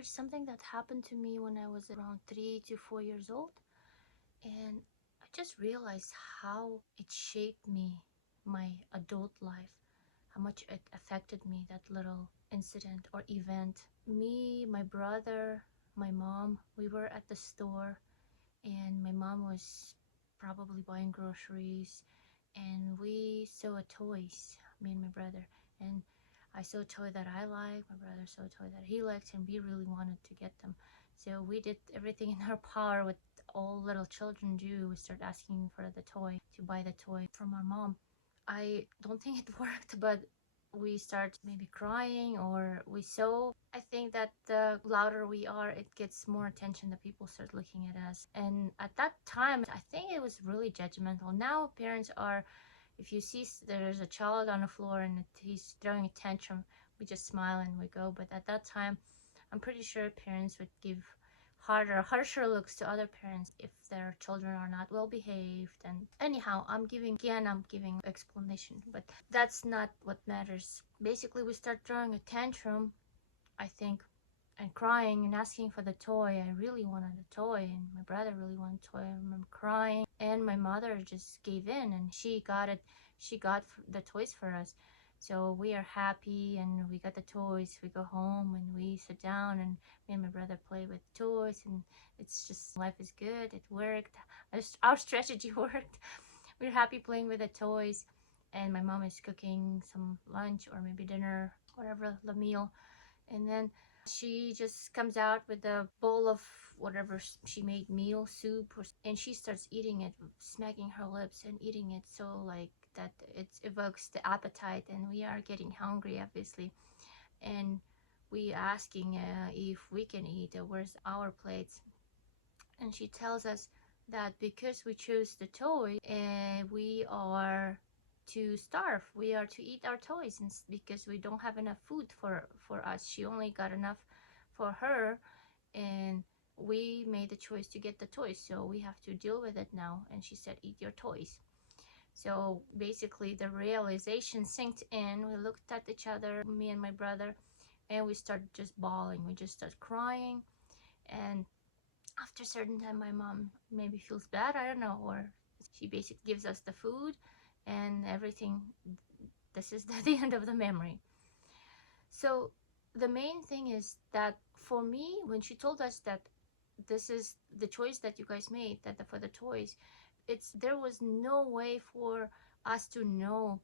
There's something that happened to me when I was around 3 to 4 years old, and I just realized how it shaped me, my adult life, how much it affected me, that little incident or event. Me, my brother, my mom, we were at the store, and my mom was probably buying groceries, and we saw a toys, me and my brother, and I saw a toy that I like, my brother saw a toy that he liked, and we really wanted to get them. So we did everything in our power, what all little children do. We started asking for the toy, to buy the toy from our mom. I don't think it worked, but we start maybe crying, or we saw, I think that the louder we are, it gets more attention, that people start looking at us. And at that time, I think it was really judgmental. Now parents are, if you see there's a child on the floor and he's throwing a tantrum, we just smile and we go. But at that time, I'm pretty sure parents would give harsher looks to other parents if their children are not well behaved. And anyhow, I'm giving explanation, but that's not what matters. Basically, we start throwing a tantrum, I think, and crying and asking for the toy. I really wanted a toy, and my brother really wanted a toy. I remember crying, and my mother just gave in, and she got it. She got the toys for us. So we are happy, and we got the toys. We go home and we sit down, and me and my brother play with toys, and it's just, life is good. It worked. Our strategy worked. We're happy playing with the toys, and my mom is cooking some lunch or maybe dinner, whatever the meal, and then she just comes out with a bowl of whatever she made, meal soup, and she starts eating it, smacking her lips and eating it, so like that it evokes the appetite, and we are getting hungry, obviously. And we asking if we can eat, where's our plates. And she tells us that because we chose the toy, we are to starve, we are to eat our toys, and because we don't have enough food for us. She only got enough for her, and we made the choice to get the toys, so we have to deal with it now. And she said, eat your toys. So basically the realization sinked in. We looked at each other, me and my brother, and we started just bawling. We just started crying. And after a certain time, my mom maybe feels bad, I don't know, or she basically gives us the food and everything. This is the end of the memory. So the main thing is that for me, when she told us that this is the choice that you guys made, that for the toys, there was no way for us to know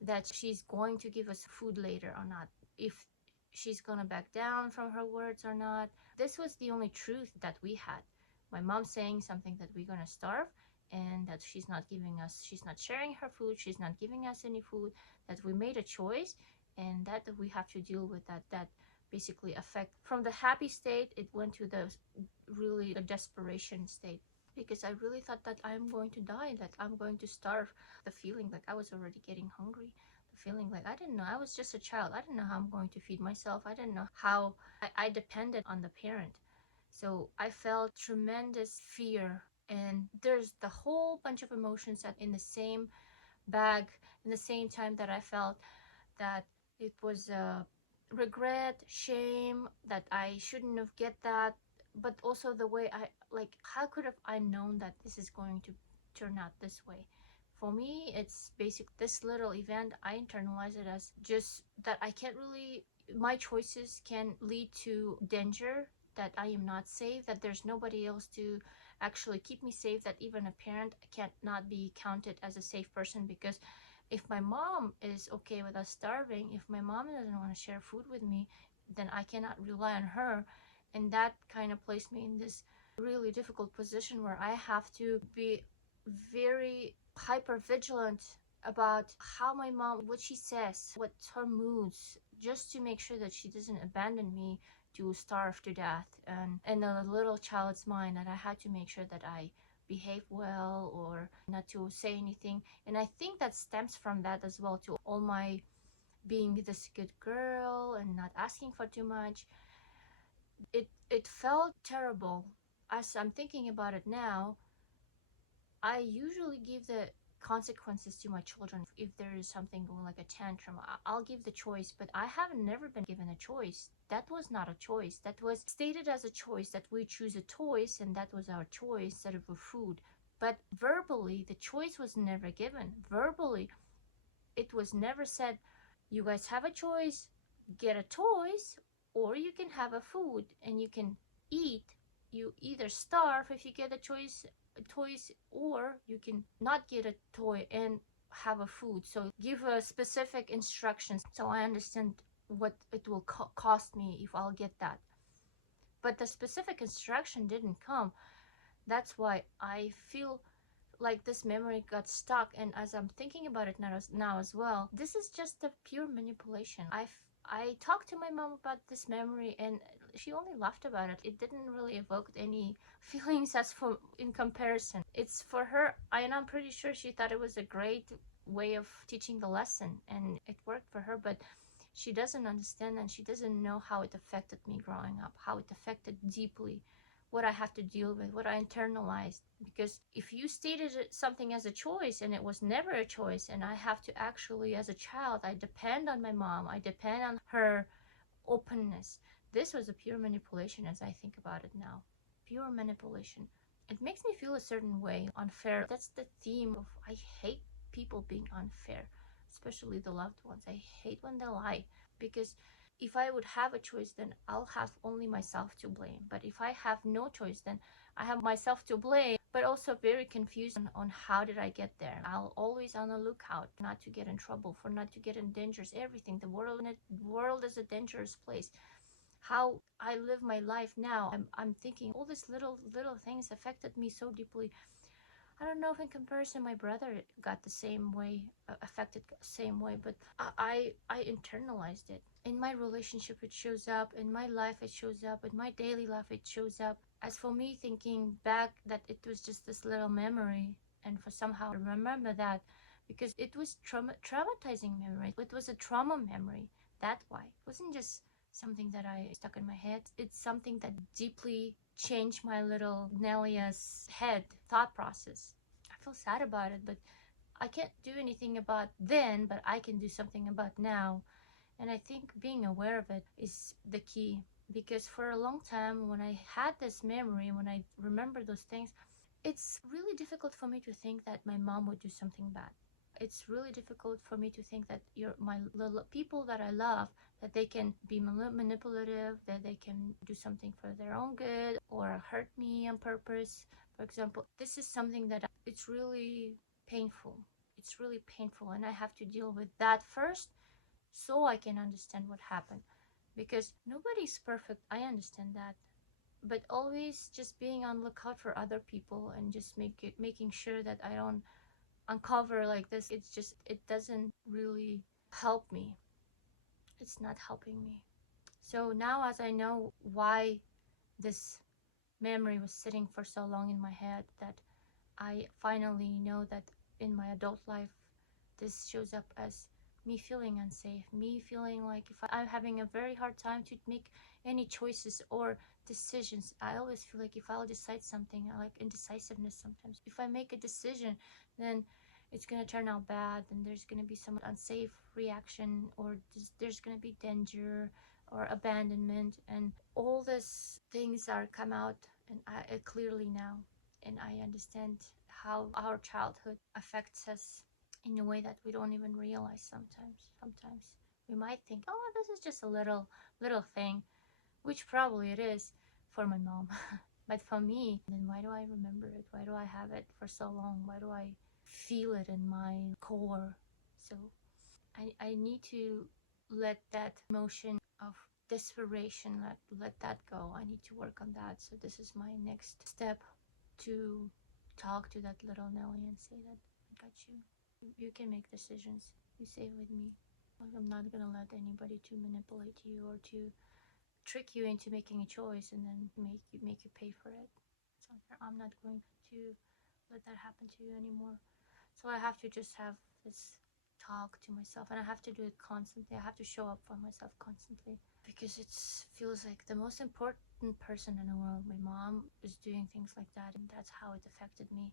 that she's going to give us food later or not, if she's gonna back down from her words or not. This was the only truth that we had. My mom saying something that we're gonna starve, and that she's not sharing her food, she's not giving us any food, that we made a choice, and that we have to deal with that basically affect. From the happy state, it went to the really a desperation state, because I really thought that I'm going to die, that I'm going to starve. The feeling like I was already getting hungry, the feeling like I didn't know, I was just a child, I didn't know how I'm going to feed myself, I didn't know how I depended on the parent. So I felt tremendous fear, and there's the whole bunch of emotions that in the same bag, in the same time, that I felt that it was regret, shame, that I shouldn't have get that, but also the way I, like, how could have I known that this is going to turn out this way. For me, it's basic, this little event, I internalize it as just that I can't really, my choices can lead to danger, that I am not safe, that there's nobody else to actually keep me safe, that even a parent can't not be counted as a safe person. Because if my mom is okay with us starving, if my mom doesn't want to share food with me, then I cannot rely on her. And that kind of placed me in this really difficult position where I have to be very hyper vigilant about how my mom, what she says, what's her moods, just to make sure that she doesn't abandon me to starve to death. And in a little child's mind, that I had to make sure that I behave well, or not to say anything. And I think that stems from that as well, to all my being this good girl and not asking for too much. It felt terrible. As I'm thinking about it now, I usually give the consequences to my children if there is something going like a tantrum. I'll give the choice, but I have never been given a choice. That was not a choice. That was stated as a choice, that we choose a toys, and that was our choice instead of a food. But verbally, the choice was never given. Verbally, it was never said, you guys have a choice, get a toys, or you can have a food and you can eat. You either starve if you get a choice toys, or you can not get a toy and have a food. So give a specific instructions so I understand what it will cost me if I'll get that. But the specific instruction didn't come. That's why I feel like this memory got stuck. And as I'm thinking about it now as well, this is just a pure manipulation. I talked to my mom about this memory, and she only laughed about it. It didn't really evoke any feelings as for in comparison. It's for her, and I'm pretty sure she thought it was a great way of teaching the lesson, and it worked for her. But she doesn't understand, and she doesn't know how it affected me growing up, how it affected deeply what I have to deal with, what I internalized. Because if you stated something as a choice and it was never a choice, and I have to actually, as a child, I depend on my mom, I depend on her openness. This was a pure manipulation as I think about it now. Pure manipulation. It makes me feel a certain way, unfair. That's the theme of, I hate people being unfair, especially the loved ones. I hate when they lie, because if I would have a choice, then I'll have only myself to blame. But if I have no choice, then I have myself to blame, but also very confused on how did I get there. I'll always on the lookout not to get in trouble, for not to get in dangers, everything. The world is a dangerous place. How I live my life now, I'm thinking all these little things affected me so deeply. I don't know if in comparison my brother got the same way, affected the same way, but I internalized it. In my relationship it shows up, in my life it shows up, in my daily life it shows up. As for me thinking back that it was just this little memory, and for somehow remember that, because it was traumatizing memory. It was a trauma memory. That's why. It wasn't just something that I stuck in my head. It's something that deeply changed my little Nelya's head thought process. I feel sad about it, but I can't do anything about then, but I can do something about now. And I think being aware of it is the key, because for a long time when I had this memory, when I remember those things, it's really difficult for me to think that my mom would do something bad. It's really difficult for me to think that my little people that I love, that they can be manipulative, that they can do something for their own good or hurt me on purpose. For example, this is something that it's really painful. It's really painful, and I have to deal with that first so I can understand what happened. Because nobody's perfect, I understand that, but always just being on lookout for other people and just making sure that I don't uncover like this, it doesn't really help me. It's not helping me. So now, as I know why this memory was sitting for so long in my head, that I finally know that in my adult life this shows up as me feeling unsafe, me feeling like if I'm having a very hard time to make any choices or decisions. I always feel like if I'll decide something, I like indecisiveness sometimes. If I make a decision, then it's gonna turn out bad, and there's gonna be some unsafe reaction, or there's gonna be danger or abandonment, and all these things are come out, and I clearly now, and I understand how our childhood affects us in a way that we don't even realize sometimes we might think, oh, this is just a little thing, which probably it is for my mom. But for me, then why do I remember it? Why do I have it for so long? Why do I feel it in my core? So I need to let that emotion of desperation, let that go. I need to work on that. So this is my next step, to talk to that little Nelly and say that I got you. You can make decisions. You stay with me. Like, I'm not gonna let anybody to manipulate you or to trick you into making a choice and then make you pay for it. So I'm not going to let that happen to you anymore. So I have to just have this talk to myself, and I have to do it constantly. I have to show up for myself constantly, because it feels like the most important person in the world, my mom, is doing things like that, and that's how it affected me.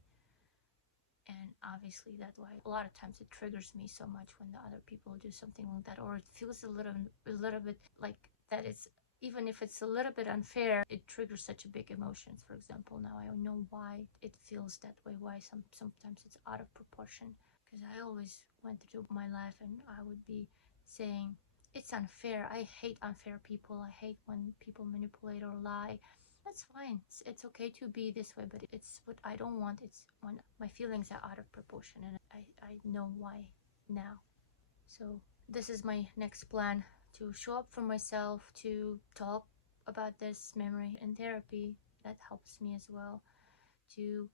And obviously that's why a lot of times it triggers me so much when the other people do something like that, or it feels a little bit like that it's, even if it's a little bit unfair, it triggers such a big emotions. For example, now I know why it feels that way, why sometimes it's out of proportion. Because I always went through my life and I would be saying it's unfair, I hate unfair people, I hate when people manipulate or lie. That's fine. It's okay to be this way, but it's what I don't want. It's when my feelings are out of proportion, and I know why now. So this is my next plan, to show up for myself, to talk about this memory in therapy. That helps me as well, to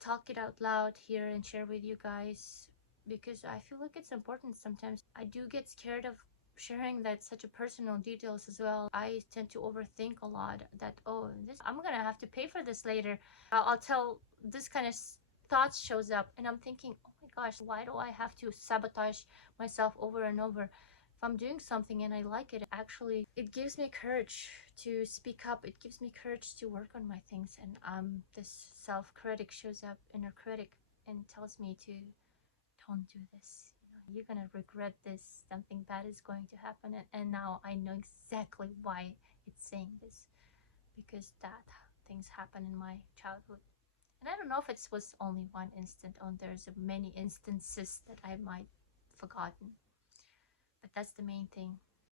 talk it out loud here and share with you guys, because I feel like it's important. Sometimes I do get scared of sharing that such a personal details as well. I tend to overthink a lot, that oh, this, I'm gonna have to pay for this later. I'll tell this kind of thoughts shows up, and I'm thinking, oh my gosh, why do I have to sabotage myself over and over? If I'm doing something and I like it, actually it gives me courage to speak up. It gives me courage to work on my things. And this self-critic shows up, inner critic, and tells me to don't do this. You're gonna regret this. Something bad is going to happen. And now I know exactly why it's saying this, because that things happen in my childhood. And I don't know if it was only one instant, or there's many instances that I might forgotten. But that's the main thing.